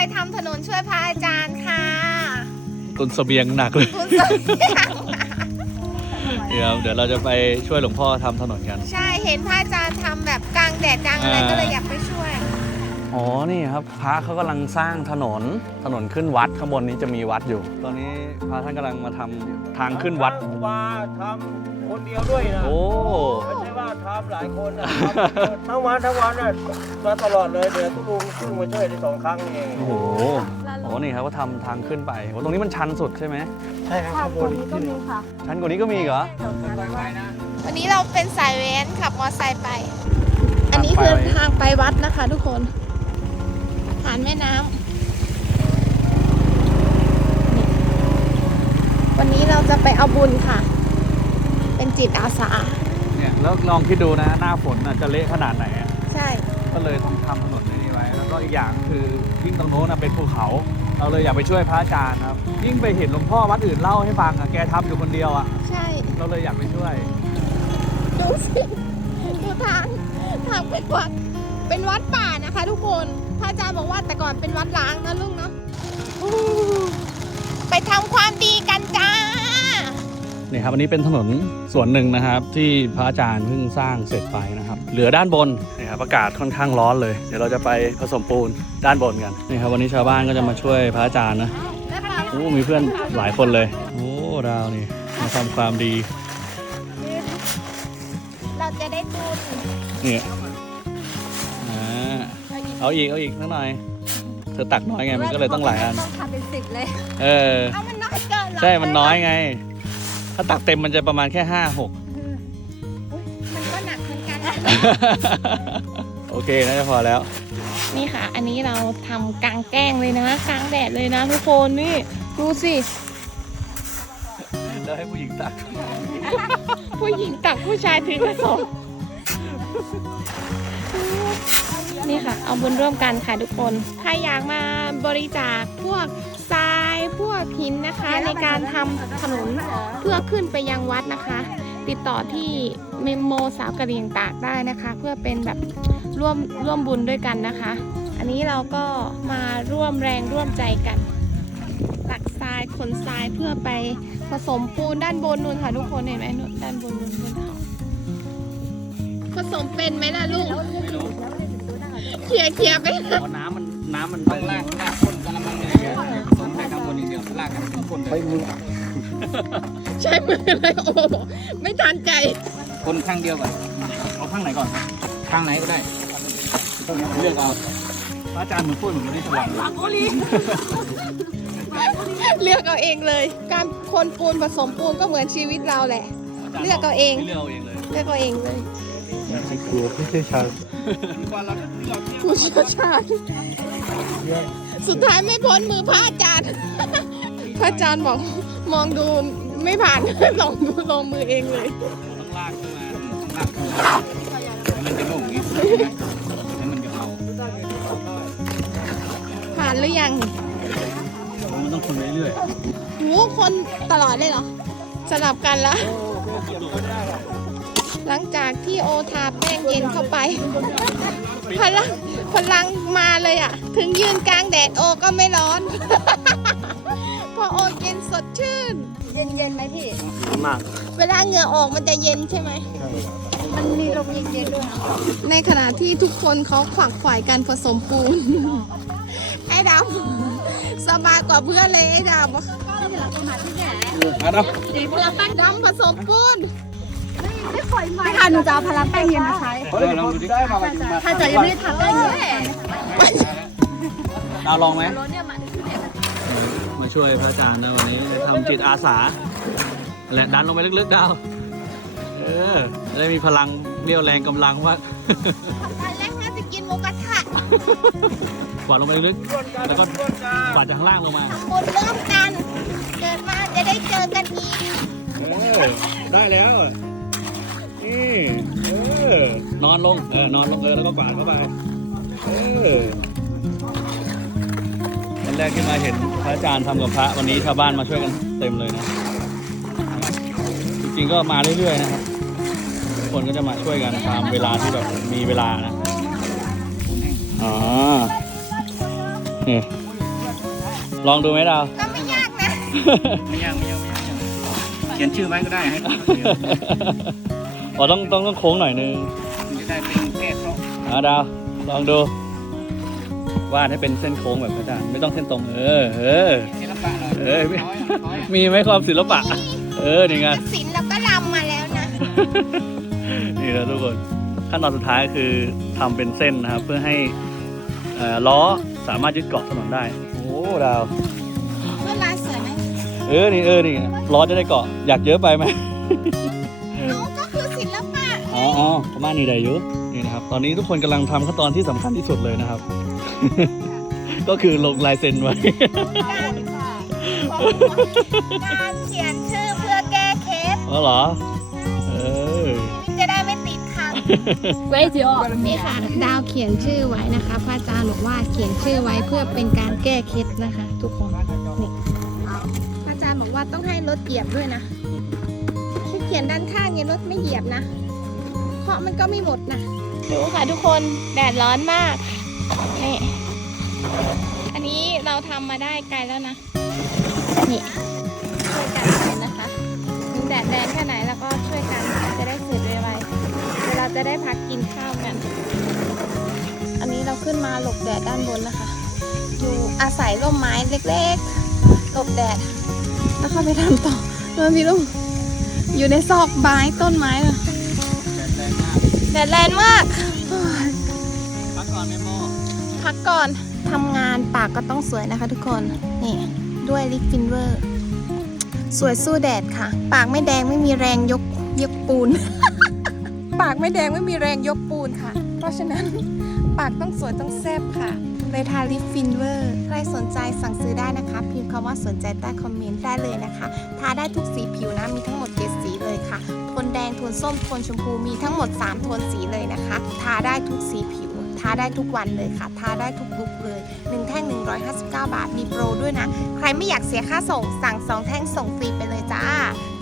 ไปทำถนนช่วยพระอาจารย์ค่ะตุนเสบียงหนักเลย คุณสมเกียรติเดี๋ยวเดี๋ยวเราจะไปช่วยหลวงพ่อทำถนนกัน ใช่เห็นพระอาจารย์ทำแบบกลางแดดกลางอะไรอ่าก็เลยอยากไปช่วย อ๋อ นี่ครับพระเขากำลังสร้างถนน ถนนขึ้นวัดข้างบนนี้จะมีวัดอยู่ ตอนนี้พระท่านกำลังมาทำทางขึ้นวัด ครูบาทำคนเดียวด้วยนะโอ้ ไม่ใช่ว่าทำหลายคนนะทำทั้งวันทั้งวันน่ะมาตลอดเลยเดี๋ยวทุกลุงทุกลุงมาช่วยได้สองครั้งเองโอ้โหโอ้นี่ครับก็ทำทางขึ้นไปโอ้ตรงนี้มันชันสุดใช่ไหม ใช่ครับข้างบนขึ้นชันกว่านี้ก็มีอีกเหรอวันนี้เราเป็นสายเว้นขับมอเตอร์ไซค์ไป อันนี้คือทางไปวัดนะคะทุกคน ผ่านแม่น้ำนี่วันนี้เราจะไปเอาบุญค่ะ เป็นจิตอาสา เนี่ยแล้วลองคิดดูนะหน้าฝนน่ะจะเละขนาดไหนอะใช่ ก็เลยต้องทำถนนนี้ไว้แล้วก็อีกอย่างคือยิ่งตรงโน้นนะเป็นภูเขา เราเลยอยากไปช่วยพระอาจารย์ครับ ยิ่งไปเห็นหลวงพ่อวัดอื่นเล่าให้ฟังอะแกทำอยู่คนเดียวอะใช่ เราเลยอยากไปช่วย ดูสิ ดูทาง ทางเป็นวัดเป็นวัดป่านะคะทุกคน พระอาจารย์บอกว่าแต่ก่อนเป็นวัดล้างนะลุงเนาะอู้ไปทำความดีกันจ้านี่ครับอันนี้เป็นถนนส่วนหนึ่งนะครับ ที่พระอาจารย์เพิ่งสร้างเสร็จไปนะครับ เหลือด้านบนนี่ครับอากาศค่อนข้างร้อนเลย เดี๋ยวเราจะไปผสมปูนด้านบนกันนี่ครับวันนี้ชาวบ้านก็จะมาช่วยพระอาจารย์นะโอ้มีเพื่อนหลายคนเลยโอ้ดาวนี่มาทำความดี เราจะได้บุญนี่อ่า เอาอีกเอาอีกนิดหน่อย เธอตักน้อยไงมันก็เลยต้องหลายอัน ต้องทำเป็นสิบเลย เออ เอามันน้อยเกินเหรอใช่มันน้อยไง ถ้าตักเต็มมันจะประมาณแค่ห้าหกมันก็หนักเหมือนกันโอเคน่าจะพอแล้ว นี่ค่ะ อันนี้เราทำกลางแจ้งเลยนะกลางแดดเลยนะทุกคนนี่ดูสิแล้วให้ผู้หญิงตัก ผู้หญิงตักผู้ชายถือกระสอบ นี่ค่ะ เอาบุญร่วมกันค่ะทุกคน ใครอยากมาบริจาคพวกทรายพวกหินนะคะ ในการทำถนนเพื่อขึ้นไปยังวัดนะคะ ติดต่อที่เมมโมสาวกะเหรียงตากได้นะคะ เพื่อเป็นแบบร่วมร่วมบุญด้วยกันนะคะ อันนี้เราก็มาร่วมแรงร่วมใจกันตักทรายขนทรายเพื่อไปผสมปูนด้านบนนู่นค่ะทุกคนเห็นไหมนู่นด้านบนนู่นบนเขาผสมเป็นไหมล่ะลูก ไม่รู้ เขี่ยเขี่ยไปพราะน้ำมันน้ำมันต้องลากลากคนกระมังเลยต้องใช้ข้างบนอย่างเดียวลากกันเป็นคนไปมือใช้มือเลยโอ้ไม่ทันใจ คนข้างเดียวก่อน เอาข้างไหนก่อน ข้างไหนก็ได้ เลือกเอาพระอาจารย์เหมือนพูดเหมือนไม่ได้ฉลาดเลือกเอาเองเลย การคนปูนผสมปูนก็เหมือนชีวิตเราแหละ เลือกเอาเอง เลือกเอาเองเลย เลือกเอาเองเลย ครูผู้เชี่ยวชาญผู้เชี่ยวชาญสุดท้ายไม่พ้นมือพระอาจารย์ พระอาจารย์บอกมองดูไม่ผ่าน ลองดูลงมือเองเลยต้องลากขึ้นมาลากขึ้นมาให้มันจะโล่งอย่างนี้ให้มันจะเอาผ่านหรือยังมันต้องคนเรื่อยหูคนตลอดเลยเหรอสลับกันละ หลังจากที่โอทาแป้งเย็นเข้าไป พลังพลังมาเลยอะ ถึงยืนกลางแดดโอก็ไม่ร้อน พอโอเย็นสดชื่น เย็นเย็นๆไหมพี่ๆมาก เวลาเหงื่อออกมันจะเย็นใช่ไหม มันมีลมเย็นเย็นๆด้วยนะในขณะที่ทุกคนเขาขวักขวายกันผสมปูน ไอ้ดำสบายกว่าเพื่อนเลยไอ้ดำก็เดี๋ยวเราไปหาที่ไหนมาเนาะดีพลังแป้งดำผสมปูนไม่ค่อยมาถ้าหนูจะเอาพลังแป้งเย็นมาใช้เออลองดูดิถ้าจะยังไม่ได้ทำแป้งเย็นดาวลองไหมมาช่วยพระอาจารย์นะวันนี้ทำจิตอาสาและดันลงไปลึกๆดาว เออจะได้มีพลังเรี่ยวแรงกำลังว่าตอนแรกน่าจะกินหมูกระทะกวาดลงไปลึกๆแล้วก็กวาดจากข้างล่างลงมา ทำบุญร่วมกัน เกิดมาจะได้เจอกันอีกเออได้แล้ว นี่เออนอนลงเออนอนลงเออแล้วก็กวาดเข้าไปเออวันแรกที่มาเห็นพระอาจารย์ทำกับพระวันนี้ชาวบ้านมาช่วยกันเต็มเลยนะ จริงๆก็มาเรื่อยๆนะครับทุกคนก็จะมาช่วยกันตามเวลาที่แบบมีเวลานะอ๋อนี่ลองดูไหมดาวก็ไม่ยากนะ ไม่ยากไม่ยากไม่ยากเขียนชื่อไว้ก็ได้ให้เขาเขียน อ๋อต้องต้องต้องโค้งหน่อยนึงจะได้เป็นแก้เคราะห์อะดาวลองดูวาดให้เป็นเส้นโค้งแบบพระอาจารย์ไม่ต้องเส้นตรงเออเออ ศิลปะหน่อยเอ้ยน้อย น้อยมีไหมความศิลปะ เออนี่ไง ศิลป์เราก็รำมาแล้วนะ นี่นะทุกคนขั้นตอนสุดท้ายคือทำเป็นเส้นนะครับ เพื่อให้เอ่อล้อสามารถยึดเกาะถนนได้ โอ้ดาว เมื่อลายสวยไหมเออนี่เออนี่ล้อจะได้เกาะอยากเยอะไปไหม อ๋ออ๋อประมาณนี้ได้อยู่นี่นะครับ ตอนนี้ทุกคนกำลังทำขั้นตอนที่สำคัญที่สุดเลยนะครับ ก็คือลงลายเซ็นไว้ การการเขียนชื่อเพื่อแก้เคสอ๋อเหรอ เออ จะได้ไม่ติดขัดเว้ยจิ๋วนี่ค่ะ ดาวเขียนชื่อไว้นะคะพระอาจารย์บอกว่าเขียนชื่อไว้เพื่อเป็นการแก้เคล็ดนะคะ ทุกคนนี่พระอาจารย์บอกว่าต้องให้รถเหยียบด้วยนะคือเขียนด้านข้างเนี่ยรถไม่เหยียบนะ เพราะมันก็ไม่หมดนะ ดูค่ะทุกคนแดดร้อนมาก นี่ อันนี้เราทำมาได้ไกลแล้วนะ นี่ช่วยกันเขียนนะคะถึงแดดแรงแค่ไหนแล้วก็ช่วยกันจะได้สร็จไวๆเวลาจะได้พักกินข้าวกัน อันนี้เราขึ้นมาหลบแดดด้านบนนะคะ อยู่อาศัยร่มไม้เล็กๆ หลบแดด แล้วเข้าไปทำต่อเดินพี่ลุงอยู่ในซอกไม้ต้นไม้เลย แดดแรงมาก พักก่อนแม่โมพักก่อนทำงานปากก็ต้องสวยนะคะทุกคน นี่ ด้วยลิปฟินเวอร์ สวยสู้แดดค่ะ ปากไม่แดงไม่มีแรงยกยกปูน ปากไม่แดงไม่มีแรงยกปูนค่ะ เพราะฉะนั้นปากต้องสวยต้องแซ่บค่ะเลยทาลิปฟินเวอร์ ใครสนใจสั่งซื้อได้นะคะ พิมพ์คำว่าสนใจใต้คอมเมนต์ได้เลยนะคะ ทาได้ทุกสีผิวนะ มีทั้งหมดเจ็ดสีเลยค่ะ โทนแดงโทนส้ม โทนชมพูมีทั้งหมด 3 โทนสีเลยนะคะ ทาได้ทุกสีผิว ทาได้ทุกวันเลยค่ะ ทาได้ทุกลุกเลย 1 แท่ง 159 บาท มีโปรด้วยนะ ใครไม่อยากเสียค่าส่ง สั่ง 2 แท่งส่งฟรีไปเลยจ้า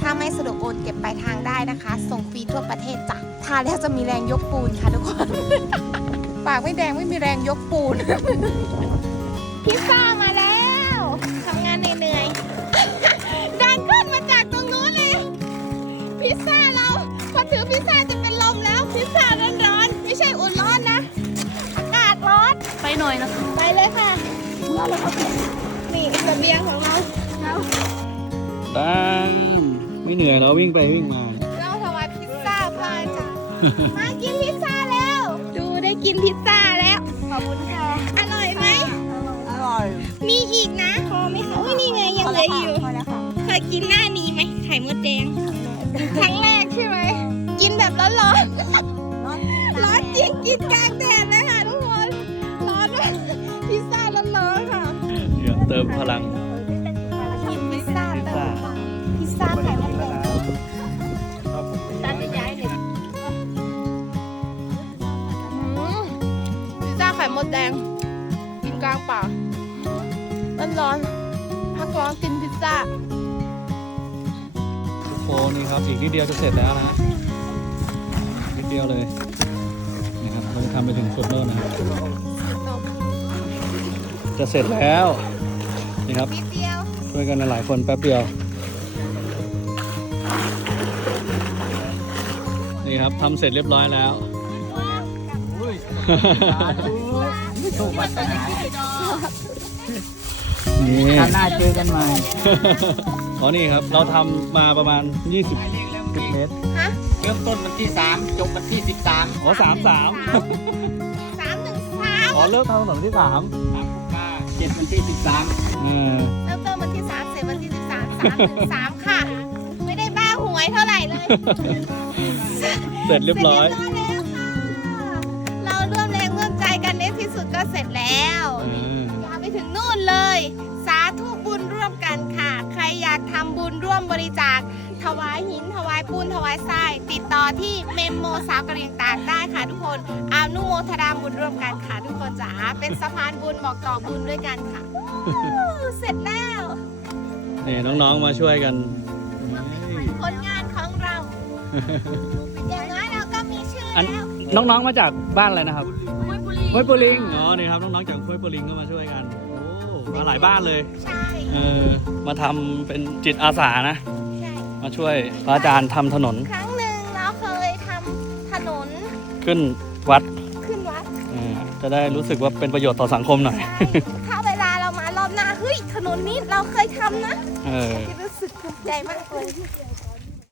ถ้าไม่สะดวกโอนเก็บปลายทางได้นะคะ ส่งฟรีทั่วประเทศจ้ะ ทาแล้วจะมีแรงยกปูนค่ะทุกคน ปากไม่แดงไม่มีแรงยกปูน พิซซ่ามา อยนะคะ ไปเลยค่ะนี่เสบียงของเราดังไม่เหนื่อยแล้ววิ่งไปวิ่งมาเราถวายพิซซ่าพระอาจารย์มากินพิซซ่าแล้ว ดูได้กินพิซซ่าแล้ว ขอบคุณค่ะ อร่อยไหมอร่อย มีอีกนะพอไหมคะอุ้ยนี่ไงยังเหลืออยู่พอแล้วค่ะเคยกินหน้านี้ไหมไข่มดแดง ครั้งแรกใช่ไหม กินแบบร้อนร้อนๆร้อนจริงกินกลางแดดเลยค่ะ เดี๋ยวเติมพลัง กินพิซซ่าเติมพลังพิซซ่าไข่มดแดงตัดใหญ่ๆหนึ่งพิซซ่าไข่มดแดง กินกลางป่าร้อนๆพักร้อนกินพิซซ่าโฟนี่ครับ อีกนิดเดียวจะเสร็จแล้วนะนิดเดียวเลยนี่ครับเราจะทำไปถึงสุดโน่นนะครับจะเสร็จแล้วนี่ ครับ นิดเดียวช่วยกันหลายคนแป๊บเดียว นี่ครับทำเสร็จเรียบร้อยแล้ว ถูกวัฒนานี่หน้าเจอกันใหม่อ๋อนี่ครับ เราทำมาประมาณ 20เมตรฮะเริ่มต้นวันที่ 3 จบวันที่ 13อ๋อสามสามสามหนึ่งสามอ๋อเริ่มทำถนนที่สาม3กุมภา เจ็ดวันที่13เออเริ่มต้นวันที่สามเสร็จวันที่สิบสามสามหนึ่งสามค่ะ ไม่ได้บ้าหวยเท่าไหร่เลยเสร็จเรียบร้อย เสจเรียบร้อยแล้วค่ะเราร่วมแรงร่วมใจกันในที่สุดก็เสร็จแล้วเออยาวไปถึงนู่นเลย สาธุบุญร่วมกันค่ะ ใครอยากทำบุญร่วมบริจาคถ วายหิน ถวายปูน ถวายทราย ติดต่อที่เมมโมสาวกระเรียงตากได้ค่ะทุกคนอานุโมทนาบุญร่วมกันค่ะทุกคนจ๋า เป็นสะพานบุญบอกต่อบุญด้วยกันค่ะอู้เสร็จแล้วนี่น้องๆมาช่วยกัน ผลงานของเรา อย่างน้อยเราก็มีชื่ออัน แล้ว น้องๆมาจากบ้านอะไรนะครับห้วยปุรีห้วยปูลิงอ๋อนี่ครับน้องๆจากห้วยปูลิงก็มาช่วยกัน โอ้มาหลายบ้านเลย ใช่ เออ มาทำเป็นจิตอาสานะใช่ มาช่วยพระอาจารย์ทำถนนครั้งหนึ่งเราเคยทำถนนขึ้นวัดขึ้นวัดเออจะได้รู้สึกว่าเป็นประโยชน์ต่อสังคมหน่อยใช่ถ้าเวลาเรามารอบหน้าเฮ้ยถนนนี้เราเคยทำนะ เออ จะรู้สึกภูมิใจมากเลย